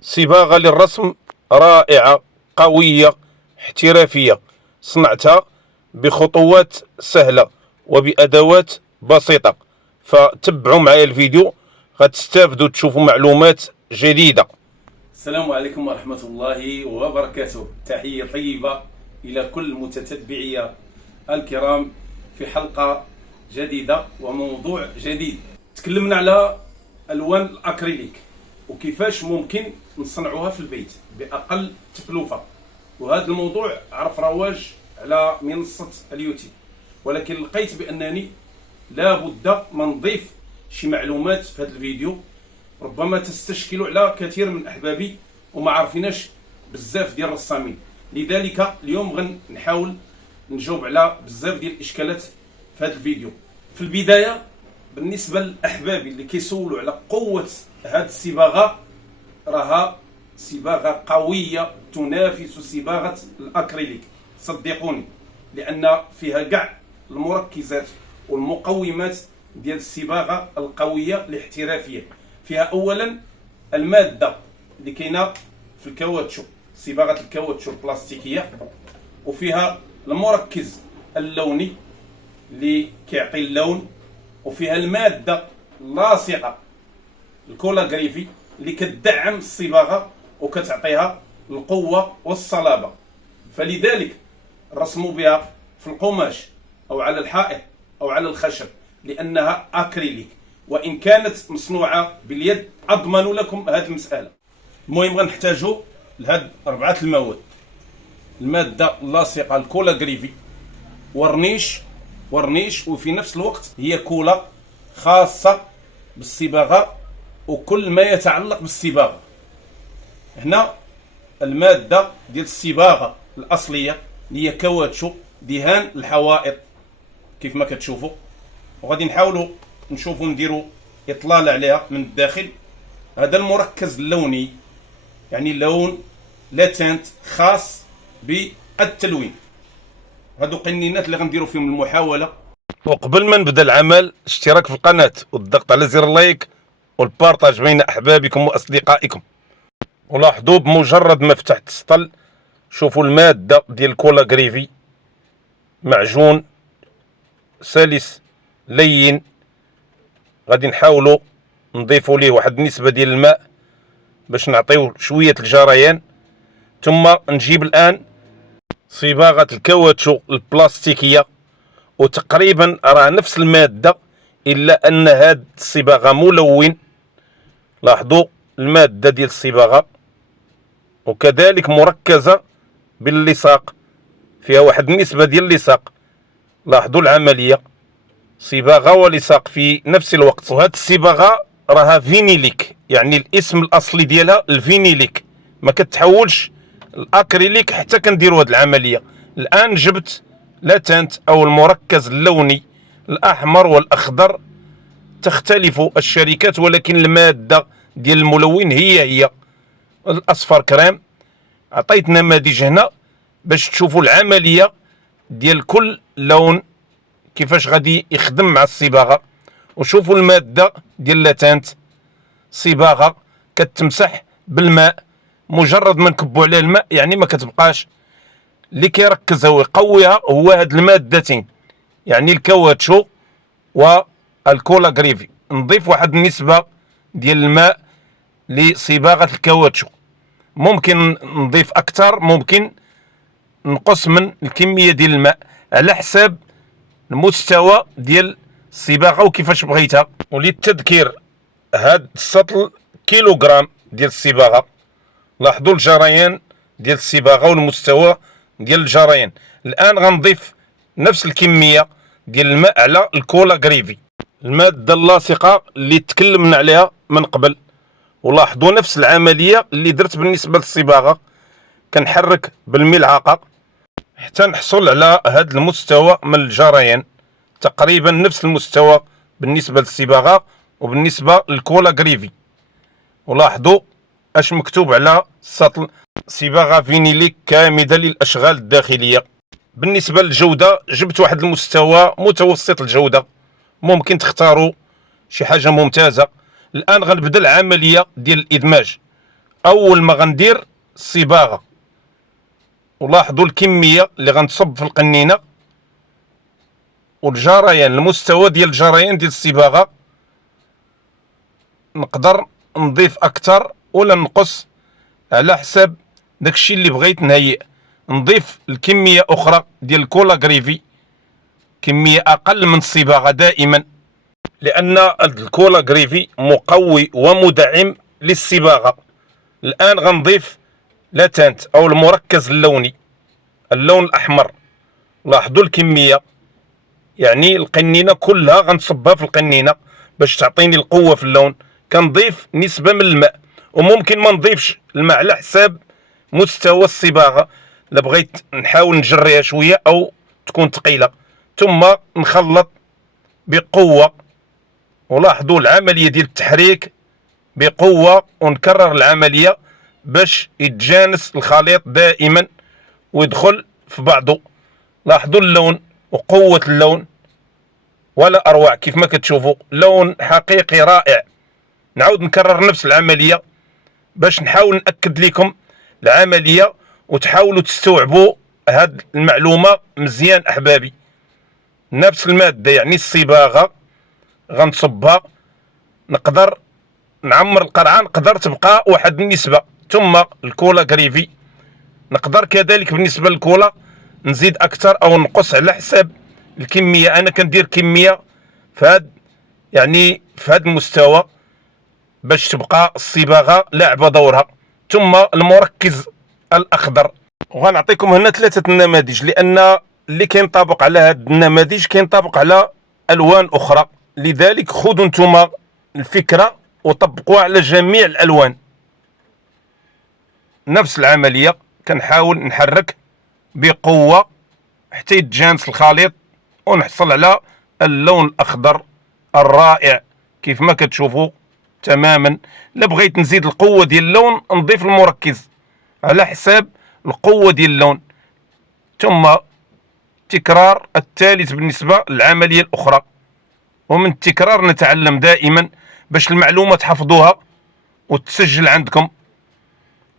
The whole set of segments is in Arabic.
صباغة للرسم رائعة قوية احترافية، صنعتها بخطوات سهلة وبأدوات بسيطة. فتبعوا معايا الفيديو، غتستافدوا تشوفوا معلومات جديدة. السلام عليكم ورحمة الله وبركاته. تحية طيبة إلى كل متتبعي الكرام في حلقة جديدة وموضوع جديد. تكلمنا على ألوان الأكريليك وكيفاش ممكن نصنعوها في البيت بأقل تكلفة، وهذا الموضوع عرف رواج على منصة اليوتيوب، ولكن لقيت بأنني لا بد ما نضيف شي معلومات في هذا الفيديو ربما تستشكل على كثير من أحبابي وما عارفيناش بزاف ديال الرسامين. لذلك اليوم غنحاول نجاوب على بزاف ديال الإشكالات في هذا الفيديو. في البداية بالنسبة لأحبابي اللي كيسولوا على قوة هذه الصباغة، راها صباغة قوية تنافس صباغة الأكريليك، صدقوني، لأن فيها كاع المركزات والمقومات ديال الصباغة القوية الاحترافية. فيها أولا المادة اللي كاينة في الكاوتشو، صباغة الكاوتشو البلاستيكية، وفيها المركز اللوني اللي كيعطي اللون، وفيها المادة اللاصقة الكولاغريفي اللي كتدعم الصباغة وكتعطيها القوة والصلابة. فلذلك رسموا بها في القماش أو على الحائط أو على الخشب لأنها أكريليك، وإن كانت مصنوعة باليد أضمن لكم هذه المسألة. المهم غنحتاجوا لهاد 4 المواد: المادة اللاصقة الكولاغريفي، ورنيش وفي نفس الوقت هي كولا خاصة بالصباغة وكل ما يتعلق بالصباغة. هنا المادة ديال الصباغة الأصلية اللي هي كاوتشو، دهان الحوائط كيف ما كتشوفوا، وغادي نحاولوا نشوفوا نديروا إطلالة عليها من الداخل. هذا المركز اللوني، يعني لون لاتنت خاص بالتلوين. هادو قنينات اللي غنديروا فيهم المحاولة. وقبل ما نبدا العمل، اشتراك في القناة والضغط على زر اللايك والبارطاج بين أحبابكم وأصدقائكم. ولاحظوا بمجرد ما فتحت السطل شوفوا المادة ديال الكولاغريفي، معجون سلس لين. غادي نحاولوا نضيفوا ليه واحد النسبة ديال الماء باش نعطيو شوية الجريان. ثم نجيب الآن صباغة الكاوتشو البلاستيكية، وتقريبا راه نفس المادة إلا أن هاد الصباغة ملون. لاحظوا المادة ديال الصباغة، وكذلك مركزة باللصاق، فيها واحد النسبة ديال اللصاق. لاحظوا العملية، صباغة ولصاق في نفس الوقت. وهاد الصباغة راها فينيليك، يعني الاسم الأصلي ديالها الفينيليك، ما كتحولش الأكريليك حتى كنديروا هاد العملية. الآن جبت لاتنت أو المركز اللوني الأحمر والأخضر، تختلف الشركات ولكن المادة ديال الملون هي الأصفر كريم. عطيت نماذج هنا باش تشوفوا العملية ديال كل لون كيفاش غادي يخدم مع الصباغة. وشوفوا المادة ديال لاتنت، صباغة كتمسح بالماء، مجرد ما نكبوا عليه الماء يعني ما كتبقاش. اللي كيركزها ويقويها هو هاد المادتين، يعني الكاوتشو والكولاغريفي. نضيف واحد النسبة ديال الماء لصباغة الكاوتشو، ممكن نضيف أكثر، ممكن نقص من الكمية ديال الماء على حساب المستوى ديال الصباغة وكيفاش بغيتها. وللتذكير، هاد السطل كيلوغرام ديال الصباغة. لاحظوا الجريان ديال الصباغة والمستوى ديال الجريان. الآن غنضيف نفس الكمية ديال الماء على الكولاغريفي، المادة اللاصقة اللي تكلمنا عليها من قبل. ولاحظوا نفس العملية اللي درت بالنسبة للصباغة، كنحرك بالملعقة حتى نحصل على هذا المستوى من الجريان، تقريبا نفس المستوى بالنسبة للصباغة وبالنسبة للكولاغريفي. ولاحظوا اش مكتوب على السطل: صباغة فينيليك كاملة للأشغال الداخلية. بالنسبة للجودة جبت واحد المستوى متوسط الجودة، ممكن تختاروا شي حاجة ممتازة. الآن غنبدا العملية ديال الإدماج. اول ما غندير الصباغه ولاحظوا الكميه اللي غنصب في القنينه والجريان، المستوى ديال الجريان ديال الصباغه، نقدر نضيف اكثر ولا نقص على حساب داكشي اللي بغيت نهيئ. نضيف الكميه اخرى ديال الكولا غريفي، كميه اقل من الصباغه دائما، لان الكولا غريفي مقوي ومدعم للصباغه. الان غنضيف لاتانت او المركز اللوني، اللون الاحمر. لاحظوا الكميه، يعني القنينه كلها غنصبها في القنينه باش تعطيني القوه في اللون. كنضيف نسبه من الماء، وممكن ما نضيفش الماء على حساب مستوى الصباغه، الا بغيت نحاول نجريها شويه او تكون ثقيله. ثم نخلط بقوه، ولاحظوا العمليه ديال التحريك بقوه، ونكرر العمليه باش يتجانس الخليط دائما ويدخل في بعضه. لاحظوا اللون وقوه اللون ولا اروع، كيف ما كتشوفوا لون حقيقي رائع. نعاود نكرر نفس العمليه باش نحاول ناكد لكم العمليه وتحاولوا تستوعبوا هاد المعلومه مزيان احبابي. نفس الماده يعني الصباغه غنصبها، نقدر نعمر القرعه، نقدر تبقى واحد النسبه. ثم الكولا غريفي نقدر كذلك بالنسبه للكولا نزيد اكثر او نقص على حساب الكميه. انا كندير كميه في هاد المستوى باش تبقى الصباغه لاعبه دورها. ثم المركز الاخضر، وغنعطيكم هنا 3 نماذج، لان اللي كينطبق على هاد النماذج كينطبق على الوان اخرى، لذلك خذوا نتوما الفكره وطبقوها على جميع الالوان. نفس العمليه كنحاول نحرك بقوه حتى يتجانس الخليط ونحصل على اللون الاخضر الرائع كيف ما كتشوفوا تماما. الا بغيت نزيد القوه ديال اللون نضيف المركز على حساب القوه ديال اللون. ثم تكرار الثالث بالنسبه للعمليه الاخرى، ومن التكرار نتعلم دائما باش المعلومه تحفظوها وتسجل عندكم.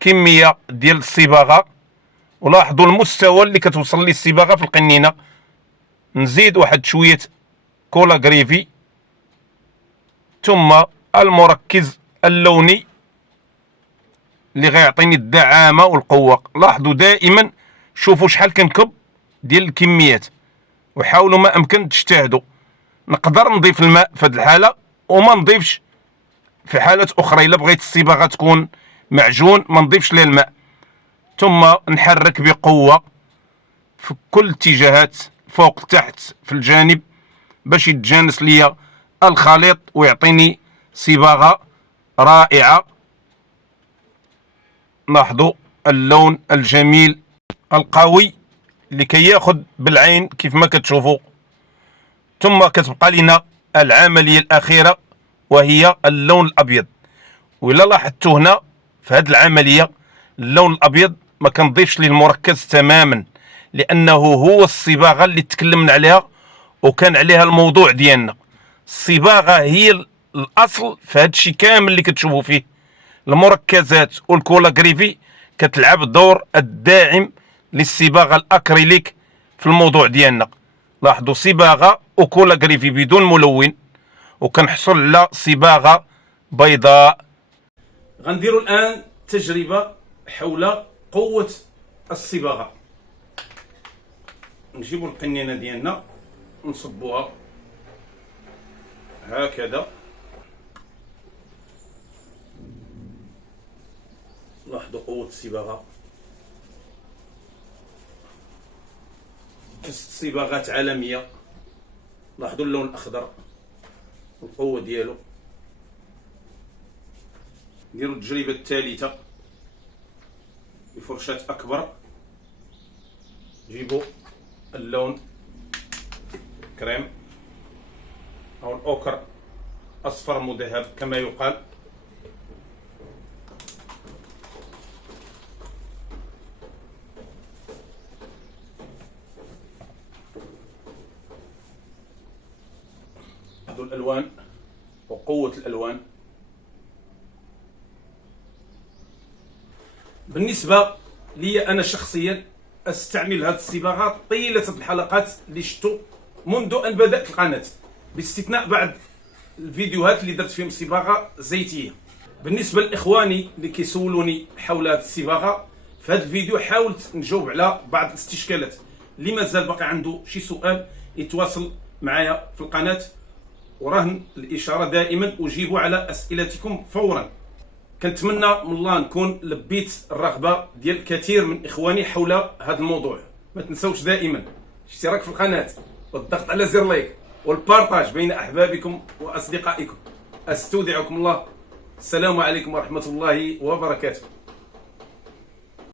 كميه ديال الصباغه، ولاحظوا المستوى اللي كتوصل ليه الصباغه في القنينه. نزيد واحد شويه كولا غريفي، ثم المركز اللوني اللي غيعطيني الدعامه والقوه. لاحظوا دائما، شوفوا شحال كنكب ديال الكميات وحاولوا ما امكن تجتهدوا. نقدر نضيف الماء في هذه الحاله وما نضيفش في حالات اخرى. الا بغيت الصباغه تكون معجون ما نضيفش ليه الماء. ثم نحرك بقوه في كل الاتجاهات، فوق تحت في الجانب، باش يتجانس ليا الخليط ويعطيني صباغه رائعه. لاحظوا اللون الجميل القوي اللي كياخذ بالعين كيف ما كتشوفوا. ثم كتبقى لنا العمليه الاخيره وهي اللون الابيض. وإلا لاحظتوا هنا في هذه العمليه اللون الابيض ما كنضيفش ليه المركز تماما، لانه هو الصباغه اللي تكلمنا عليها وكان عليها الموضوع ديالنا. الصباغه هي الاصل في هذا الشيء كامل اللي كتشوفوا فيه. المركزات والكولا غريفي كتلعب الدور الداعم للصباغه الاكريليك في الموضوع ديالنا. لاحظوا صباغه وكولا غريفي بدون ملون، وكنحصل على صباغه بيضاء. غنديروا الان تجربه حول قوه الصباغه. نجيبوا القنينه ديالنا نصبوها هكذا. لاحظوا قوه الصباغه، صباغات عالميه. لاحظوا اللون الاخضر والقوه ديالو. نديروا التجربه الثالثه بفرشاه اكبر. جيبوا اللون كريم او الاوكر اصفر مذهب كما يقال. لاحظوا الالوان وقوه الالوان. بالنسبه لي انا شخصيا استعمل هذه الصباغه طيله الحلقات اللي شفتوا منذ ان بدات القناه، باستثناء بعض الفيديوهات اللي درت فيهم صباغه زيتيه. بالنسبه لاخواني اللي كيسولوني حول هذه الصباغه، في هذا الفيديو حاولت نجاوب على بعض الاستشكالات. اللي مازال باقي عنده شي سؤال يتواصل معايا في القناه، ورهن الاشاره دائما اجيب على اسئلتكم فورا. كنتمنى من الله نكون لبيت الرغبه ديال الكثير من اخواني حول هذا الموضوع. ما تنسوش دائما الاشتراك في القناه والضغط على زر لايك والبارطاج بين احبابكم واصدقائكم. استودعكم الله. السلام عليكم ورحمه الله وبركاته.